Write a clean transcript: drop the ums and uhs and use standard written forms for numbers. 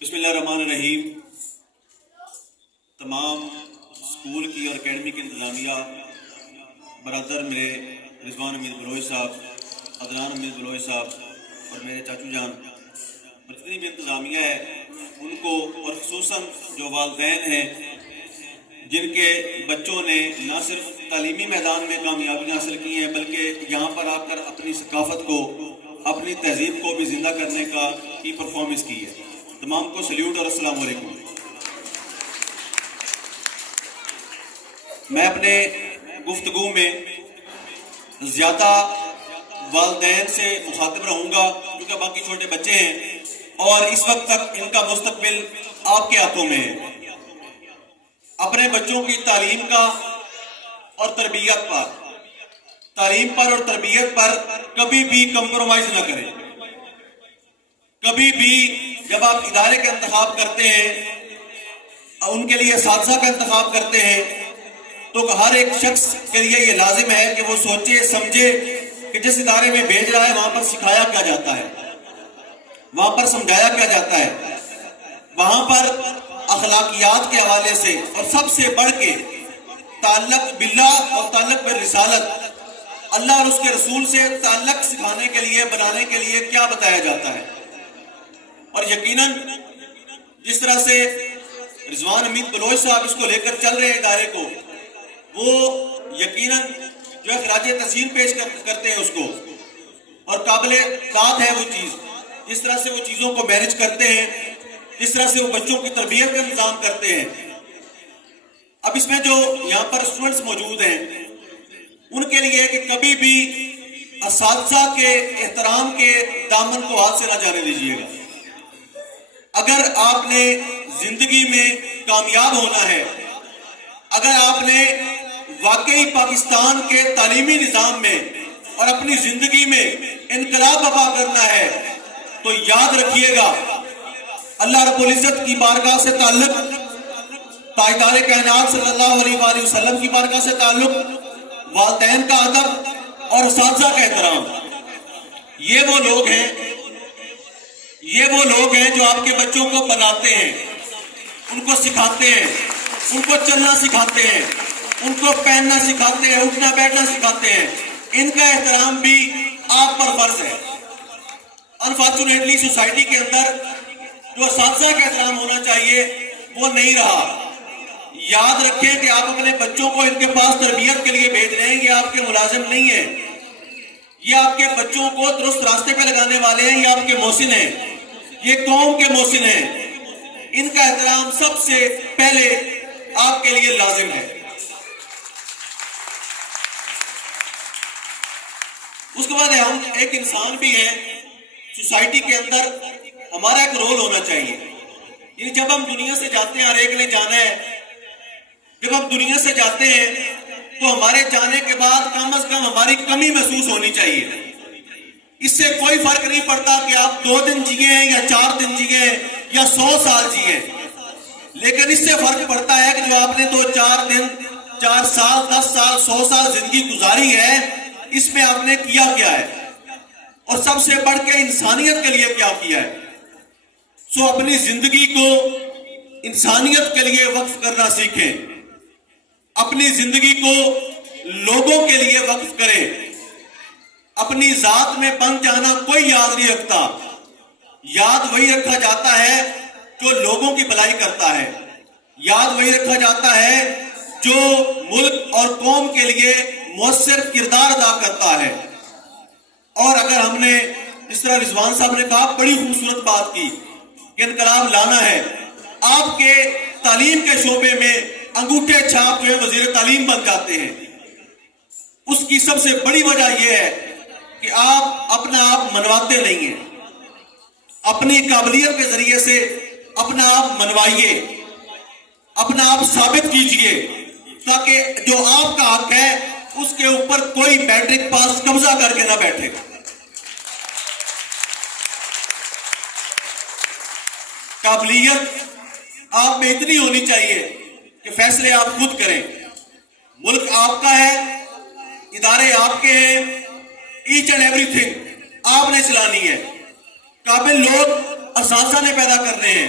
بسم اللہ الرحمن الرحیم۔ تمام اسکول کی اور اکیڈمی کی انتظامیہ، برادر میرے رضوان امید بلوچ صاحب، عدنان امید بلوچ صاحب اور میرے چاچو جان اور جتنی بھی انتظامیہ ہے ان کو، اور خصوصاً جو والدین ہیں جن کے بچوں نے نہ صرف تعلیمی میدان میں کامیابی حاصل کی ہیں بلکہ یہاں پر آ کر اپنی ثقافت کو، اپنی تہذیب کو بھی زندہ کرنے کی پرفارمنس کی ہے، تمام کو سلیوٹ اور السلام علیکم۔ میں اپنے گفتگو میں زیادہ والدین سے مخاطب رہوں گا کیونکہ باقی چھوٹے بچے ہیں اور اس وقت تک ان کا مستقبل آپ کے ہاتھوں میں ہے۔ اپنے بچوں کی تعلیم کا اور تربیت پر، تعلیم پر اور تربیت پر کبھی بھی کمپرومائز نہ کریں۔ کبھی بھی جب آپ ادارے کا انتخاب کرتے ہیں، ان کے لیے اساتذہ کا انتخاب کرتے ہیں، تو ہر ایک شخص کے لیے یہ لازم ہے کہ وہ سوچے سمجھے کہ جس ادارے میں بھیج رہا ہے وہاں پر سکھایا کیا جاتا ہے، وہاں پر سمجھایا کیا جاتا ہے، وہاں پر اخلاقیات کے حوالے سے اور سب سے بڑھ کے تعلق باللہ اور تعلق بالرسالت، اللہ اور اس کے رسول سے تعلق سکھانے کے لیے، بنانے کے لیے کیا بتایا جاتا ہے۔ اور یقیناً جس طرح سے رضوان امید بلوچ صاحب اس کو لے کر چل رہے ہیں ادارے کو، وہ یقیناً جو ہے خراج تحسین پیش کرتے ہیں اس کو، اور قابل داد ہے وہ چیز، جس طرح سے وہ چیزوں کو مینج کرتے ہیں، جس طرح سے وہ بچوں کی تربیت کا انتظام کرتے ہیں۔ اب اس میں جو یہاں پر اسٹوڈنٹس موجود ہیں ان کے لیے کہ کبھی بھی اساتذہ کے احترام کے دامن کو ہاتھ سے نہ جانے دیجیے گا۔ اگر آپ نے زندگی میں کامیاب ہونا ہے، اگر آپ نے واقعی پاکستان کے تعلیمی نظام میں اور اپنی زندگی میں انقلاب برپا کرنا ہے، تو یاد رکھیے گا اللہ رب العزت کی بارگاہ سے تعلق، تاجدار کائنات صلی اللہ علیہ وآلہ وسلم کی بارگاہ سے تعلق، والدین کا ادب اور اساتذہ کا احترام۔ یہ وہ لوگ ہیں جو آپ کے بچوں کو بناتے ہیں، ان کو سکھاتے ہیں، ان کو چلنا سکھاتے ہیں، ان کو پہننا سکھاتے ہیں، اٹھنا بیٹھنا سکھاتے ہیں۔ ان کا احترام بھی آپ پر فرض ہے۔ انفارچونیٹلی سوسائٹی کے اندر جو اساتذہ کا احترام ہونا چاہیے وہ نہیں رہا۔ یاد رکھیں کہ آپ اپنے بچوں کو ان کے پاس تربیت کے لیے بھیج رہے ہیں، یہ آپ کے ملازم نہیں ہیں، یہ آپ کے بچوں کو درست راستے پہ لگانے والے ہیں، یہ آپ کے محسن ہیں، یہ قوم کے محسن ہیں۔ ان کا احترام سب سے پہلے آپ کے لیے لازم ہے۔ اس کے بعد ہم ایک انسان بھی ہیں، سوسائٹی کے اندر ہمارا ایک رول ہونا چاہیے۔ یعنی جب ہم دنیا سے جاتے ہیں، ہر ایک نے جانا ہے، جب ہم دنیا سے جاتے ہیں تو ہمارے جانے کے بعد کم از کم ہماری کمی محسوس ہونی چاہیے۔ اس سے کوئی فرق نہیں پڑتا کہ آپ 2 دن جیے ہیں یا 4 دن جیے ہیں یا 100 سال جیے ہیں، لیکن اس سے فرق پڑتا ہے کہ جو آپ نے 2 4 دن 4 سال 10 سال 100 سال زندگی گزاری ہے، اس میں آپ نے کیا کیا ہے، اور سب سے بڑھ کے انسانیت کے لیے کیا کیا ہے۔ سو اپنی زندگی کو انسانیت کے لیے وقف کرنا سیکھیں، اپنی زندگی کو لوگوں کے لیے وقف کریں۔ اپنی ذات میں بن جانا کوئی یاد نہیں رکھتا، یاد وہی رکھا جاتا ہے جو لوگوں کی بھلائی کرتا ہے، یاد وہی رکھا جاتا ہے جو ملک اور قوم کے لیے مؤثر کردار ادا کرتا ہے۔ اور اگر ہم نے جس طرح رضوان صاحب نے کہا، بڑی خوبصورت بات کی کہ انقلاب لانا ہے، آپ کے تعلیم کے شعبے میں انگوٹھے چھاپ جو ہے وزیر تعلیم بن جاتے ہیں۔ اس کی سب سے بڑی وجہ یہ ہے کہ آپ اپنا آپ منواتے نہیں ہیں، اپنی قابلیت کے ذریعے سے اپنا آپ منوائیے، اپنا آپ ثابت کیجئے، تاکہ جو آپ کا حق ہے اس کے اوپر کوئی میٹرک پاس قبضہ کر کے نہ بیٹھے۔ قابلیت آپ میں اتنی ہونی چاہیے کہ فیصلے آپ خود کریں۔ ملک آپ کا ہے، ادارے آپ کے ہیں، ایچ اینڈ ایوری تھنگ آپ نے چلانی ہے۔ قابل لوگ اساتذہ نے پیدا کرنے ہیں،